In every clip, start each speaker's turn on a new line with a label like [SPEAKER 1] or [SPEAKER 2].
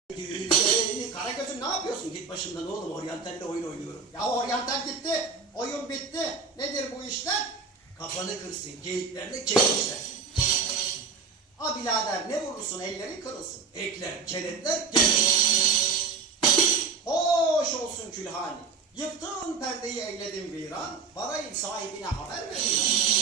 [SPEAKER 1] Karagöz'üm ne yapıyorsun? Git başımdan oğlum, oryantalle oyun oynuyorum.
[SPEAKER 2] Ya oryantal gitti, oyun bitti. Nedir bu işler?
[SPEAKER 1] Kafanı kırsın, geyiklerle kekikler.
[SPEAKER 2] Ha birader ne vurursun elleri kırılsın.
[SPEAKER 1] Ekler, keletler, gelir.
[SPEAKER 2] Hoş olsun külhani. Yıktın perdeyi eyledin viran. Varayım sahibine haber verin.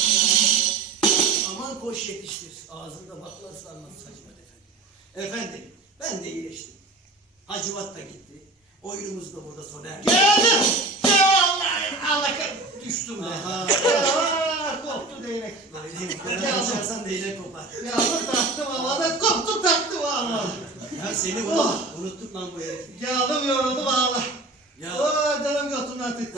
[SPEAKER 1] Aman koş yetiştir, ağzında bakla ıslanmaz Hacivat Efendi. Efendim, ben de iyileştim. Hacivat da gitti. Oyunumuz da burada sona erdi.
[SPEAKER 2] Geldim! Allah
[SPEAKER 1] Düştüm be.
[SPEAKER 2] Aha. Koptu değnek.
[SPEAKER 1] Böyle konuşarsan değnek kopar.
[SPEAKER 2] Yağmur taktım havada koptu taktım valla.
[SPEAKER 1] Ya seni unuttuk lan bu herifi.
[SPEAKER 2] Geldim yoruldum valla.
[SPEAKER 1] Ya
[SPEAKER 2] Canım götümden titti.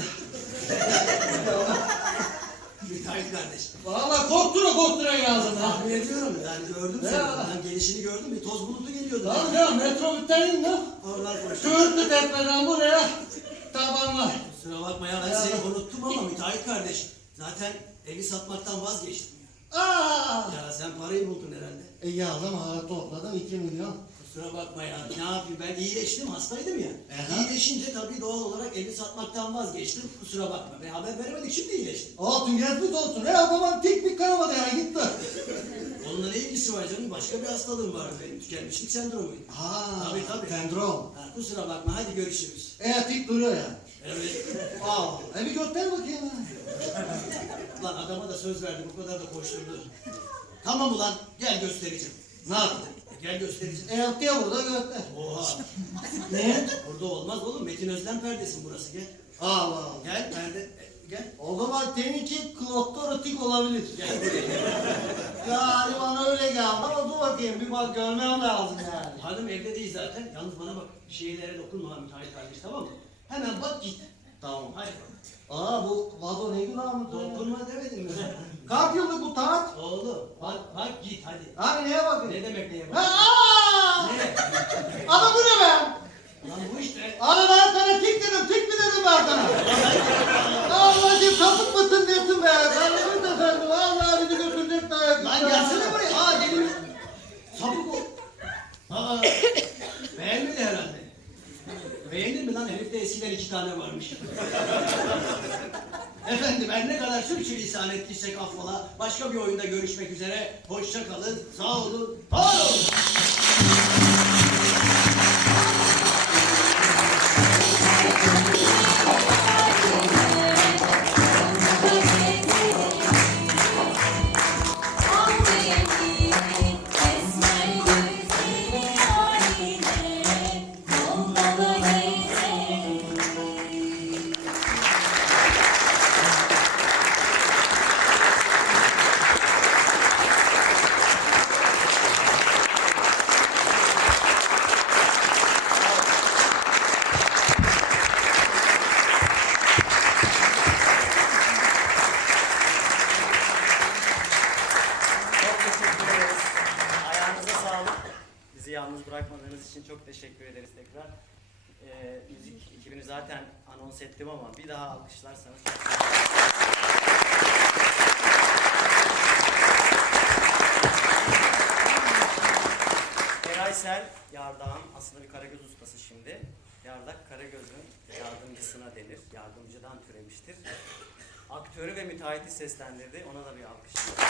[SPEAKER 1] müteahhit kardeş.
[SPEAKER 2] Valla korktura geldim ha.
[SPEAKER 1] Tahmin ediyorum yani gördüm seni.
[SPEAKER 2] Ya.
[SPEAKER 1] Ben gelişini gördüm, bir toz bulutu geliyordu.
[SPEAKER 2] Tamam ya metrobüsten indim.
[SPEAKER 1] Oralar konuşuyor.
[SPEAKER 2] Türklü tepeden buraya taban var.
[SPEAKER 1] Kusura bakma ya, ben
[SPEAKER 2] Ya.
[SPEAKER 1] seni unuttum ama müteahhit kardeş. Zaten evi satmaktan vazgeçtim ya.
[SPEAKER 2] Aa!
[SPEAKER 1] Ya sen parayı buldun herhalde.
[SPEAKER 2] Yazdım ha topladım 2 milyon.
[SPEAKER 1] Kusura bakma ya, ne yapayım, ben iyileştim, hastaydım ya.
[SPEAKER 2] Aha.
[SPEAKER 1] İyileşince tabii doğal olarak evi satmaktan vazgeçtim. Kusura bakma, ben haber veremedik, şimdi iyileştim.
[SPEAKER 2] Olsun gezmiş olsun. Adamın tek bir kanamadı ya gitti.
[SPEAKER 1] Onunla ne ilgisi var canım, başka bir hastalığım vardı benim, tükenmişlik sendromuydu.
[SPEAKER 2] Ha,
[SPEAKER 1] Tabii.
[SPEAKER 2] Tendron.
[SPEAKER 1] Ha, kusura bakma, hadi görüşürüz.
[SPEAKER 2] Tik duruyor ya.
[SPEAKER 1] Evet.
[SPEAKER 2] Bir göster bakayım ha.
[SPEAKER 1] Lan adama da söz verdim, bu kadar da koşturdu. Tamam ulan, gel göstereceğim.
[SPEAKER 2] Ne yaptın?
[SPEAKER 1] Gel göstereceğim.
[SPEAKER 2] Diye burada göster.
[SPEAKER 1] Oha.
[SPEAKER 2] Ne?
[SPEAKER 1] Burada olmaz oğlum, Metin Özlem perdesin burası, gel.
[SPEAKER 2] Allah.
[SPEAKER 1] Gel perde, gel.
[SPEAKER 2] O zaman seninki klottorotik olabilir.
[SPEAKER 1] Gel buraya.
[SPEAKER 2] Yani bana öyle geldi ama dur bakayım bir bak görmem lazım yani.
[SPEAKER 1] Hanım evde değil zaten, yalnız bana bak, şeylere dokunma ha müteahhit kardeş, tamam mı? Hemen bak git.
[SPEAKER 2] Tamam.
[SPEAKER 1] Hadi bak.
[SPEAKER 2] Bu vazo ne günah mı?
[SPEAKER 1] Dokunma demedim mi?
[SPEAKER 2] Kaç yıllık bu taht?
[SPEAKER 1] Oğlum, bak git hadi.
[SPEAKER 2] Hani neye bakıyorsun?
[SPEAKER 1] Ne demek neye bak?
[SPEAKER 2] Aa!
[SPEAKER 1] Ne?
[SPEAKER 2] Ama bu ne be?
[SPEAKER 1] Lan bu işte.
[SPEAKER 2] Abi ben sana tik dedim, tik mi dedim ben sana? Allah'ım sapık mısın desin be? Karnımın da sandım, vallahi bizi götürecek dayak.
[SPEAKER 1] Lan gelsene buraya. Aa deli mi? Sapık ol. Aa, beğenmedi herhalde. Beğenir mi lan? Herifte eskiden 2 tane varmış. Efendim her ne kadar sürçülisan ettiysek affola. Başka bir oyunda görüşmek üzere. Hoşça kalın. Sağ olun. Var olun.
[SPEAKER 3] Çok teşekkür ederiz. Ayağınıza sağlık. Bizi yalnız bırakmadığınız için çok teşekkür ederiz tekrar. Müzik ekibini zaten anons ettim ama bir daha alkışlarsanız çok sevinirim. Eray Sel, Yardağ'ın aslında bir Karagöz ustası şimdi. Yardak, Karagöz'ün yardımcısına denir. Yardımcıdan türemiştir. Aktörü ve müteahhiti seslendirdi. Ona da bir alkış.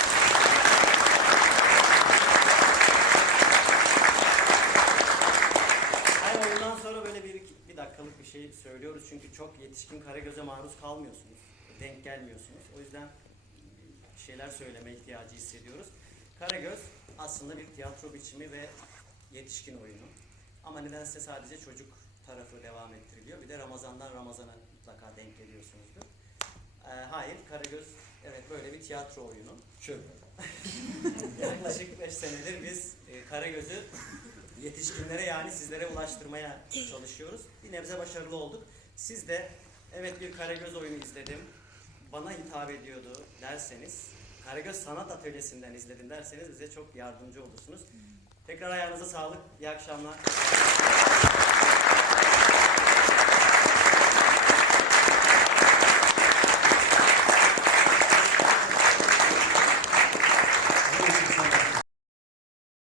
[SPEAKER 3] Hayır, oyundan sonra böyle bir dakikalık bir şey söylüyoruz. Çünkü çok yetişkin Karagöz'e maruz kalmıyorsunuz. Denk gelmiyorsunuz. O yüzden bir şeyler söyleme ihtiyacı hissediyoruz. Karagöz aslında bir tiyatro biçimi ve yetişkin oyunu. Ama nedense sadece çocuk tarafı devam ettiriliyor. Bir de Ramazan'dan Ramazan'a mutlaka denk geliyorsunuzdur. Hayır, Karagöz evet böyle bir tiyatro oyunu.
[SPEAKER 1] Şöyle.
[SPEAKER 3] Yaklaşık 5 senedir biz Karagöz'ü yetişkinlere yani sizlere ulaştırmaya çalışıyoruz. Bir nebze başarılı olduk. Siz de evet bir Karagöz oyunu izledim, bana hitap ediyordu derseniz, Karagöz Sanat Atölyesi'nden izledim derseniz bize çok yardımcı olursunuz. Tekrar ayağınıza sağlık. İyi akşamlar.